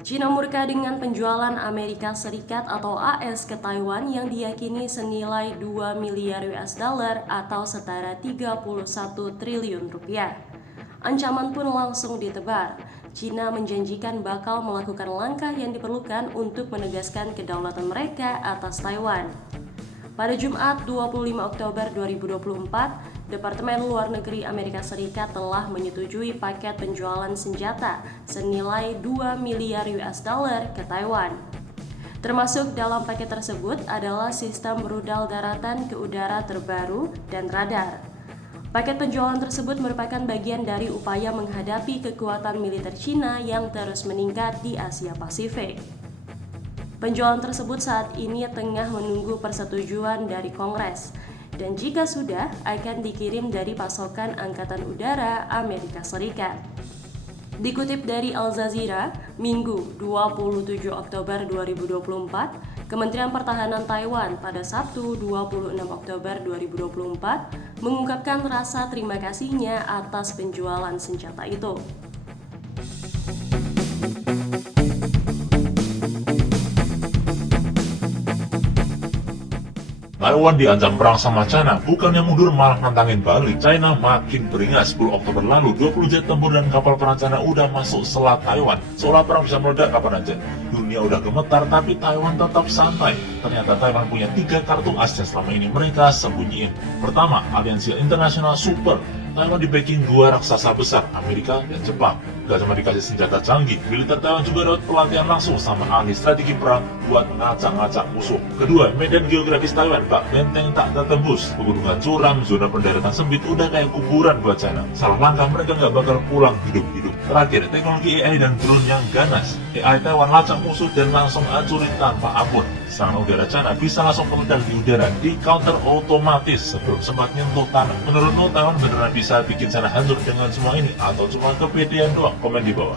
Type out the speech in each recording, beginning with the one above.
China murka dengan penjualan Amerika Serikat atau AS ke Taiwan yang diyakini senilai 2 miliar US dollar atau setara 31 triliun rupiah. Ancaman pun langsung ditebar. China menjanjikan bakal melakukan langkah yang diperlukan untuk menegaskan kedaulatan mereka atas Taiwan. Pada Jumat 25 Oktober 2024, Departemen Luar Negeri Amerika Serikat telah menyetujui paket penjualan senjata senilai 2 miliar US dollar ke Taiwan. Termasuk dalam paket tersebut adalah sistem rudal daratan ke udara terbaru dan radar. Paket penjualan tersebut merupakan bagian dari upaya menghadapi kekuatan militer China yang terus meningkat di Asia Pasifik. Penjualan tersebut saat ini tengah menunggu persetujuan dari Kongres, dan jika sudah akan dikirim dari pasokan Angkatan Udara Amerika Serikat. Dikutip dari Al Jazeera, Minggu 27 Oktober 2024, Kementerian Pertahanan Taiwan pada Sabtu 26 Oktober 2024 mengungkapkan rasa terima kasihnya atas penjualan senjata itu. Taiwan diancam perang sama China, bukannya mundur malah nantangin balik. China makin beringas. 10 Oktober lalu, 20 jet tempur dan kapal perang China udah masuk selat Taiwan. Seolah perang bisa meledak kapan aja. Dunia udah gemetar, tapi Taiwan tetap santai. Ternyata Taiwan punya 3 kartu as yang selama ini mereka sembunyiin. Pertama, aliansi internasional super. Taiwan di backing 2 raksasa besar, Amerika dan Jepang. Gak cuma dikasih senjata canggih, militer Taiwan juga dapat pelatihan langsung sama ahli strategi perang buat ngacak-ngacak musuh. Kedua, medan geografis Taiwan, bak benteng tak tertembus. Pegunungan curam, zona pendaratan sempit udah kayak kuburan buat China. Salah langkah mereka gak bakal pulang hidup-hidup. Terakhir, teknologi AI dan drone yang ganas. AI Taiwan lacak musuh dan langsung hancurin tanpa ampun. Serangan udara China bisa langsung meledak di udara, di counter otomatis sebelum sempat nyentuh tanah. Menurutmu Taiwan beneran bisa bikin China hancur dengan semua ini atau cuma kepedean doang? Komen di bawah.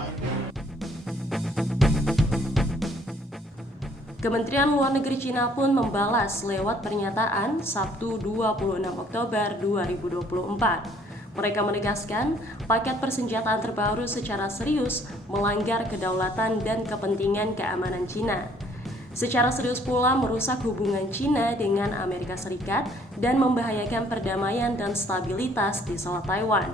Kementerian Luar Negeri Cina pun membalas lewat pernyataan Sabtu 26 Oktober 2024. Mereka menegaskan paket persenjataan terbaru secara serius melanggar kedaulatan dan kepentingan keamanan Cina. Secara serius pula merusak hubungan Cina dengan Amerika Serikat dan membahayakan perdamaian dan stabilitas di Selat Taiwan.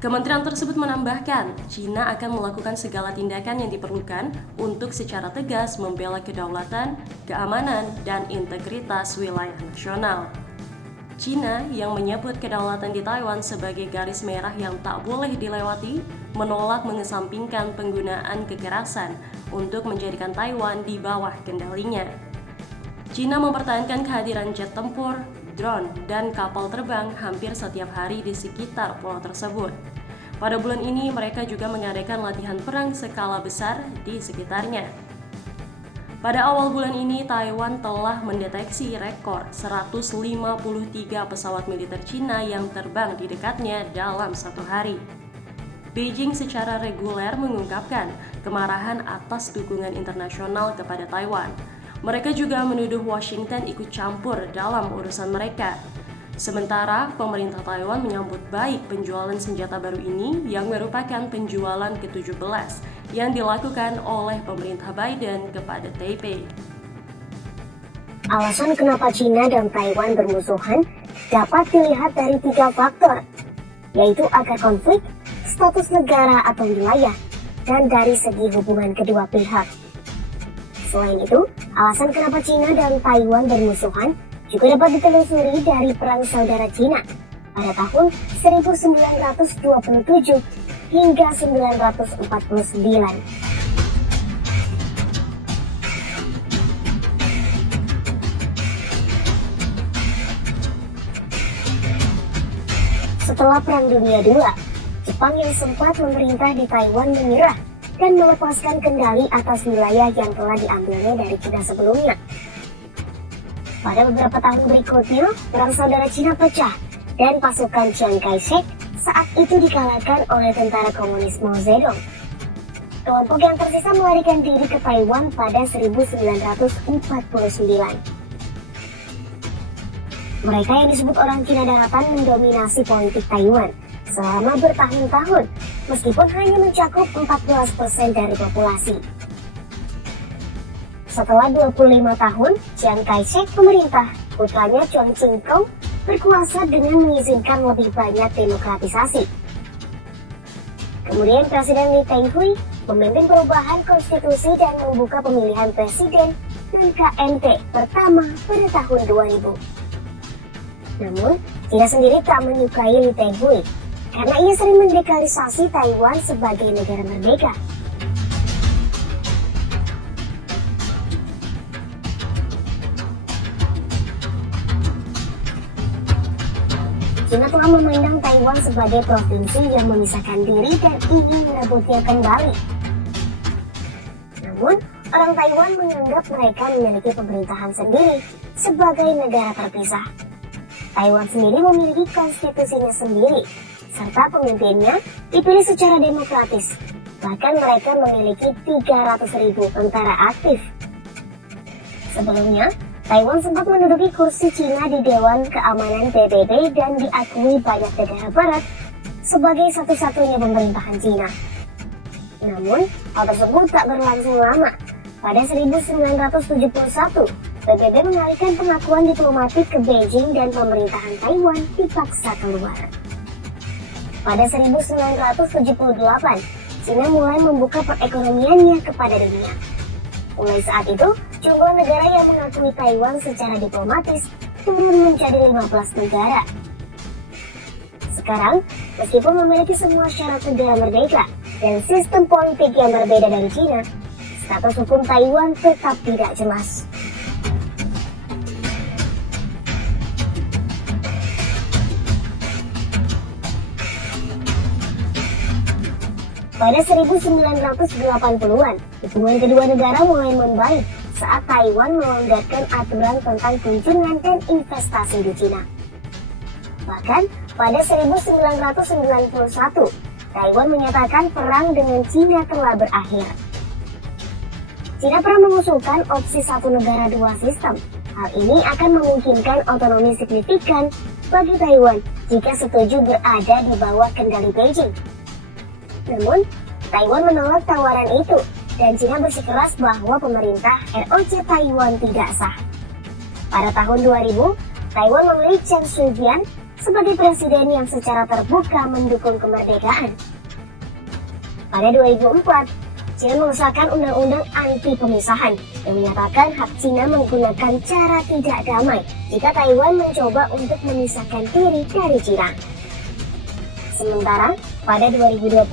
Kementerian tersebut menambahkan, China akan melakukan segala tindakan yang diperlukan untuk secara tegas membela kedaulatan, keamanan, dan integritas wilayah nasional. China yang menyebut kedaulatan di Taiwan sebagai garis merah yang tak boleh dilewati, menolak mengesampingkan penggunaan kekerasan untuk menjadikan Taiwan di bawah kendalinya. China mempertahankan kehadiran jet tempur, drone, dan kapal terbang hampir setiap hari di sekitar pulau tersebut. Pada bulan ini, mereka juga mengadakan latihan perang skala besar di sekitarnya. Pada awal bulan ini, Taiwan telah mendeteksi rekor 153 pesawat militer Cina yang terbang di dekatnya dalam satu hari. Beijing secara reguler mengungkapkan kemarahan atas dukungan internasional kepada Taiwan. Mereka juga menuduh Washington ikut campur dalam urusan mereka. Sementara pemerintah Taiwan menyambut baik penjualan senjata baru ini yang merupakan penjualan ke-17 yang dilakukan oleh pemerintah Biden kepada Taipei. Alasan kenapa China dan Taiwan bermusuhan dapat dilihat dari 3 faktor, yaitu akar konflik, status negara atau wilayah, dan dari segi hubungan kedua pihak. Selain itu, alasan kenapa China dan Taiwan bermusuhan juga dapat ditelusuri dari Perang Saudara Cina pada tahun 1927 hingga 1949. Setelah Perang Dunia II, Jepang yang sempat memerintah di Taiwan menyerah dan melepaskan kendali atas wilayah yang telah diambilnya dari Cina sebelumnya. Pada beberapa tahun berikutnya, Perang Saudara Cina pecah dan pasukan Chiang Kai-shek saat itu dikalahkan oleh tentara komunis Mao Zedong. Kelompok yang tersisa melarikan diri ke Taiwan pada 1949. Mereka yang disebut orang Cina daratan mendominasi politik Taiwan selama bertahun-tahun, meskipun hanya mencakup 14% dari populasi. Setelah 25 tahun, Chiang Kai-shek memerintah, putranya Chiang Ching-kong berkuasa dengan mengizinkan lebih banyak demokratisasi. Kemudian Presiden Lee Teng-hui memimpin perubahan konstitusi dan membuka pemilihan presiden dan KMT pertama pada tahun 2000. Namun, China sendiri tak menyukai Lee Teng-hui karena ia sering mendeklarasi Taiwan sebagai negara merdeka. China telah memandang Taiwan sebagai provinsi yang memisahkan diri dan ingin merebutnya kembali. Namun, orang Taiwan menganggap mereka memiliki pemerintahan sendiri sebagai negara terpisah. Taiwan sendiri memiliki konstitusinya sendiri, serta pemimpinnya dipilih secara demokratis. Bahkan mereka memiliki 300.000 tentara aktif. Sebelumnya, Taiwan sempat menduduki kursi Cina di Dewan Keamanan PBB dan diakui banyak negara barat sebagai satu-satunya pemerintahan Cina. Namun, hal tersebut tak berlangsung lama. Pada 1971, PBB mengalihkan pengakuan diplomatik ke Beijing dan pemerintahan Taiwan dipaksa keluar. Pada 1978, Cina mulai membuka perekonomiannya kepada dunia. Mulai saat itu, jumlah negara yang mengakui Taiwan secara diplomatis turun menjadi 15 negara. Sekarang, meskipun memiliki semua syarat negara merdeka dan sistem politik yang berbeda dari Cina, status hukum Taiwan tetap tidak jelas. Pada 1980-an, hubungan kedua negara mulai membaik saat Taiwan melonggarkan aturan tentang kunjungan dan investasi di Cina. Bahkan, pada 1991, Taiwan menyatakan perang dengan Cina telah berakhir. Cina pernah mengusulkan opsi satu negara dua sistem. Hal ini akan memungkinkan otonomi signifikan bagi Taiwan jika setuju berada di bawah kendali Beijing. Namun, Taiwan menolak tawaran itu dan Cina bersikeras bahwa pemerintah ROC Taiwan tidak sah. Pada tahun 2000, Taiwan memilih Chen Shui-bian sebagai presiden yang secara terbuka mendukung kemerdekaan. Pada 2004, Cina mengesahkan undang-undang anti pemisahan yang menyatakan hak Cina menggunakan cara tidak damai jika Taiwan mencoba untuk memisahkan diri dari Cina. Sementara, pada 2020,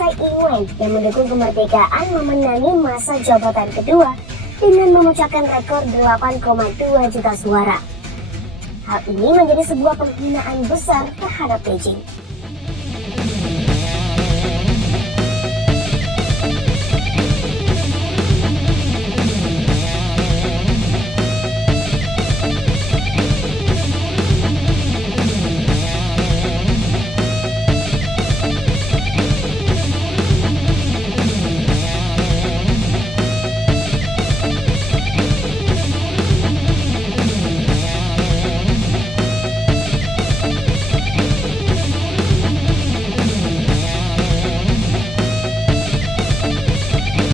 Tsai Ing-wen yang mendukung kemerdekaan memenangi masa jabatan kedua dengan memecahkan rekor 8,2 juta suara. Hal ini menjadi sebuah penghinaan besar terhadap Beijing.